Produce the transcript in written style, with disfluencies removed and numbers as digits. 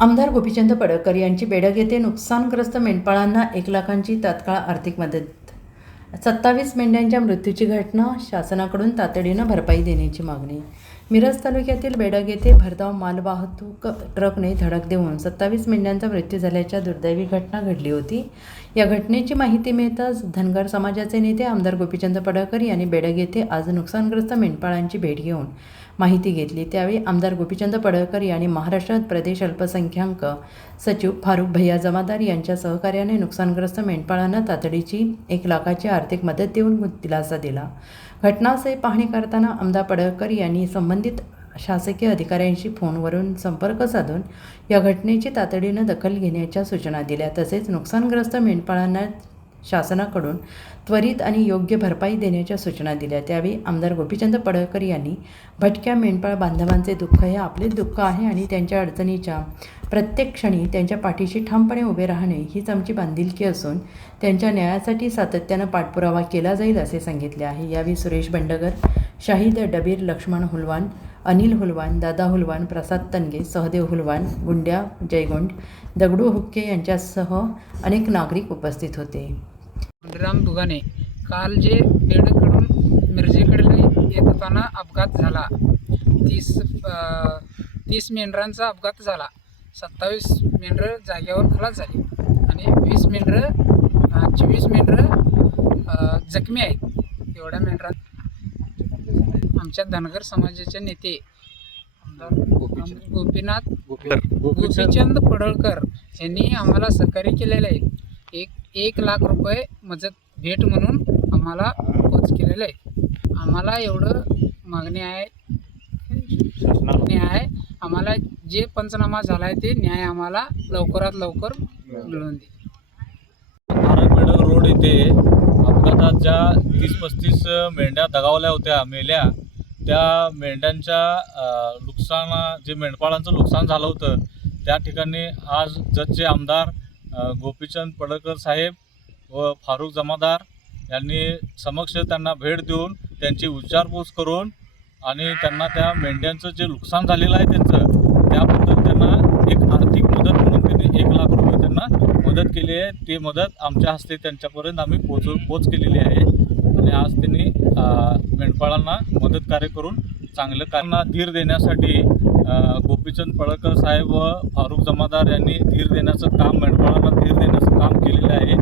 आमदार गोपीचंद पडळकर यांची बेडग येथे नुकसानग्रस्त मेंढपाळांना 1,00,000ची तात्काळ आर्थिक मदत. 27 मेंढ्यांच्या मृत्यूची घटना, शासनाकडून तातडीनं भरपाई देण्याची मागणी. मिरज तालुक्यातील बेडग येथे भरधाव मालवाहतूक ट्रकने धडक देऊन 27 मेंढ्यांचा मृत्यू झाल्याच्या दुर्दैवी घटना घडली होती. या घटनेची माहिती मिळताच धनगर समाजाचे नेते आमदार गोपीचंद पडळकर यांनी बेडग येथे आज नुकसानग्रस्त मेंढपाळांची भेट घेऊन माहिती घेतली. त्यावेळी आमदार गोपीचंद पडळकर यांनी महाराष्ट्र प्रदेश अल्पसंख्याक सचिव फारुख भैया जमादार यांच्या सहकार्याने नुकसानग्रस्त मेंढपाळांना तातडीची 1,00,000ची आर्थिक मदत देऊन दिलासा दिला. घटनास्थळी पाहणी करताना आमदार पडळकर यांनी संबंधित शासकीय अधिकाऱ्यांशी फोनवरून संपर्क साधून या घटनेची तातडीनं दखल घेण्याच्या सूचना दिल्या. तसेच नुकसानग्रस्त मेंढपाळांना शासनाकडून त्वरित आणि योग्य भरपाई देण्याच्या सूचना दिल्या. त्यावेळी आमदार गोपीचंद पडळकर यांनी भटक्या मेंढपाळ बांधवांचे दुःख हे आपले दुःख आहे आणि त्यांच्या अडचणीच्या प्रत्येक क्षणी त्यांच्या पाठीशी ठामपणे उभे राहणे हीच आमची बांधिलकी असून त्यांच्या न्यायासाठी सातत्यानं पाठपुरावा केला जाईल असे सांगितले आहे. यावेळी सुरेश बंडगर, शाहिद डबीर, लक्ष्मण हुलवान, अनिल हुलवान, दादा हुलवान, प्रसाद तनगे, सहदेव हुलवान, गुंड्या जयगोंड, दगडू हुक्के यांच्यासह अनेक नागरिक उपस्थित होते. राम दुगाने काल जे बेडकडून मिरजेकडे येत होताना अपघात झाला. 30 मेंढरांचा अपघात झाला. 27 मेंढरं जागेवर खलास झाली आणि 24 मेंढरं जखमी आहेत. एवढ्या मेंढरां आमच्या धनगर समाजाचे नेते आमदार गोपीचंद पडळकर यांनी आम्हाला सहकार्य केलेलं आहे. 1,00,000 रुपये मदत भेट म्हणून आम्हाला पोच केलेलं आहे. आम्हाला एवढं मागणी आहे आम्हाला जे पंचनामा झाला आहे ते न्याय आम्हाला लवकरात लवकर मिळवून दे. बेडग रोड येथे अपघातात ज्या 30-35 मेंढ्या दगावल्या होत्या, मेल्या, त्या मेंढ्यांच्या जे मेंढपाळांचं नुकसान झालं होतं त्या ठिकाणी आज जतचे आमदार गोपीचंद पडळकर साहेब व फारुख जमादार यांनी समक्ष त्यांना भेट देऊन त्यांची विचारपूस करून आणि त्यांना त्या मेंढ्यांचं जे नुकसान झालेलं आहे त्याबद्दल त्यांना एक आर्थिक मदत म्हणून त्यांनी 1,00,000 रुपये त्यांना मदत केली आहे. ती मदत आमच्या हस्ते त्यांच्यापर्यंत आम्ही पोच केलेली आहे आणि आज त्यांनी मेंढपाळांना मदत कार्य करून चांगलं त्यांना धीर देण्यासाठी गोपीचंद पडळकर साहेब व फारुख जमादार यांनी धीर देण्याचं काम, मेंढपाळांना धीर देण्याचं काम केलेलं आहे.